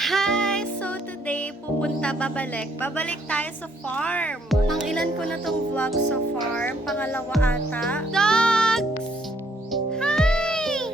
Hi! So today, babalik tayo sa farm. Pang ilan ko na tong vlog sa farm? Pangalawa ata. Dogs! Hi!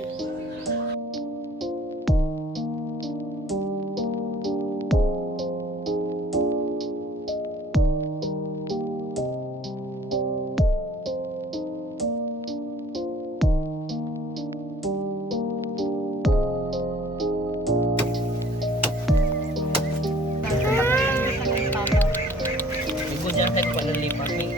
Ibu dyan kahit wala lipat may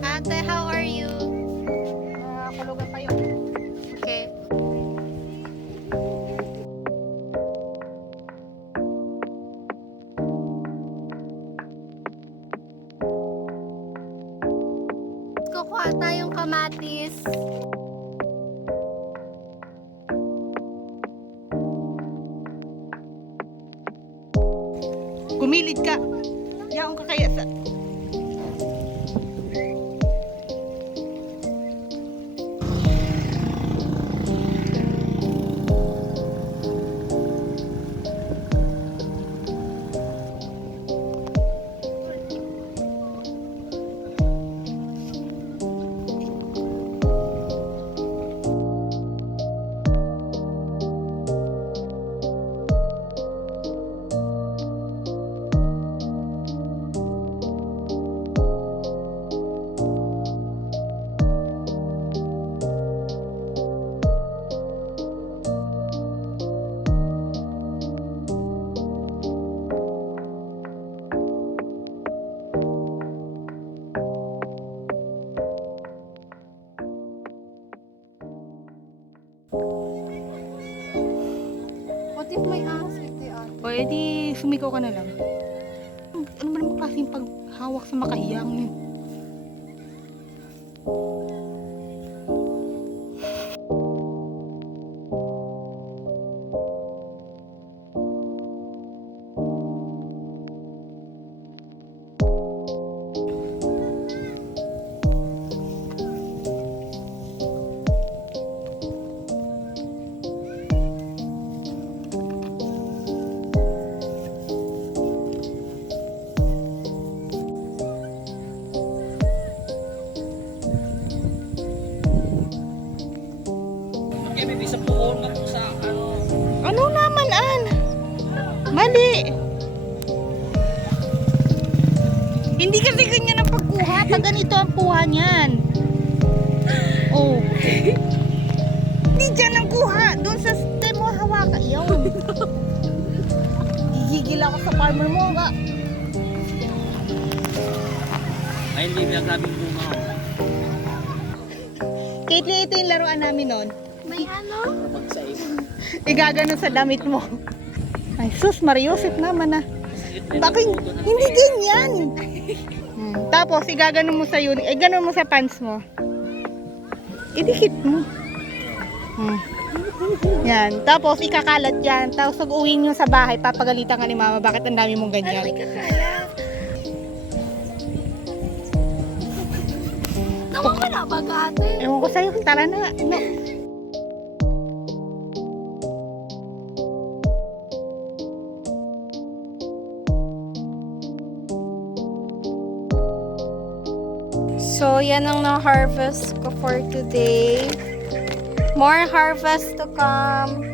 Ate, how are you? Kulugan kayo. Okay. Kukuha tayong kamatis. Gumilid ka. Yaong ka kaya sa... What if may asit ate? O edi sumikaw ka na lang. Ano ba naman klaseng paghawak sa makahiyang yun? kaya may bisa puhon na po sa ano. Ano naman an? Mali! Hindi kasi ganyan ang pagkuha. Pag ganito ang kuha niyan. Oh. Hindi dyan ang kuha. Doon sa stem mo hawak. Yun. Gigigil ako sa farmer mo. Ka. Ay hindi may grabing bunga ko. Kate, ito yung laruan namin noon. May ano? Magsaib. Igagano sa damit mo. Ay, sus, Mariosep naman ah. Bakit hindi ganyan? Tapos, igagano mo sa yun. Gano'n mo sa pants mo. Idikit mo. Yan. Tapos, ikakalat yan. Tapos, pag uwi nyo sa bahay, papagalitan ka ni mama. Bakit ang dami mong ganyan? Kaya. Nawawala ba ate? Ewan ko sa'yo. Tara na. No. So, yan ang na-harvest ko for today. More harvest to come.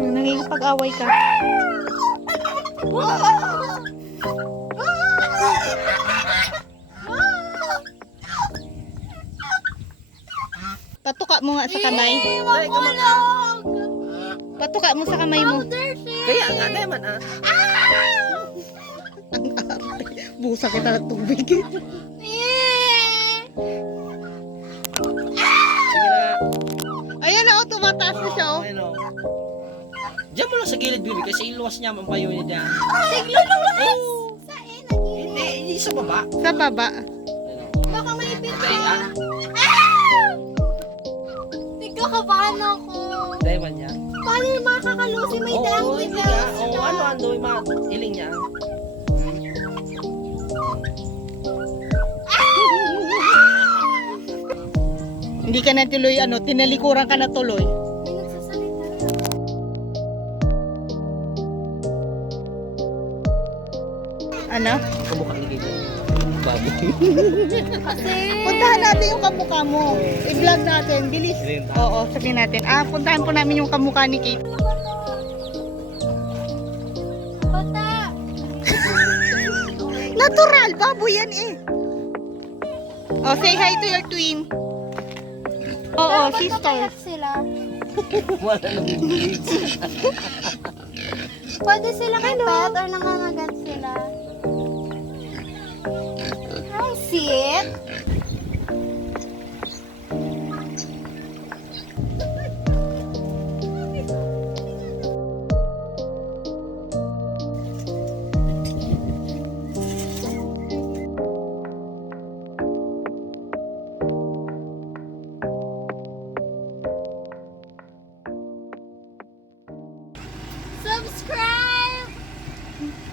Nangingipag-away ka. Patuka mo nga sa kamay. Patuka mo sa kamay mo. Kaya nga naman ah. Ang arte. Busa kita ng tubig. Sige na. Ayan na, tumataas na siya. Oh. Ayun o. Diyan mo lang sa gilid, baby, kasi iluwas niya ang payo niya dyan. Nagluluwas! Saan? Hindi, sa baba. Sa baba. Baka may pito. Dayan. Nagkakabahan ako. Dayan niya. Paano yung makakalusi? May daang Oo, hindi nga. Oo, ano, yung mga iling niya. Hindi ka na tuloy, tinalikuran ka na tuloy. May nagsasalita. Ano? Kamukha ni Kito. Baboy. Kasi... Puntahan natin yung kamukha mo. I-vlog natin. Bilis. Renta. Oo, sabihin natin. Puntahan po namin yung kamukha ni Kate. Bata! Natural, baboy yan eh. Oh, say hi to your twin. Oo, Pero ba't sister. makayak sila? Wala nang bilis. Pwede silang i-pet or nangangagat sila? Hi, sit!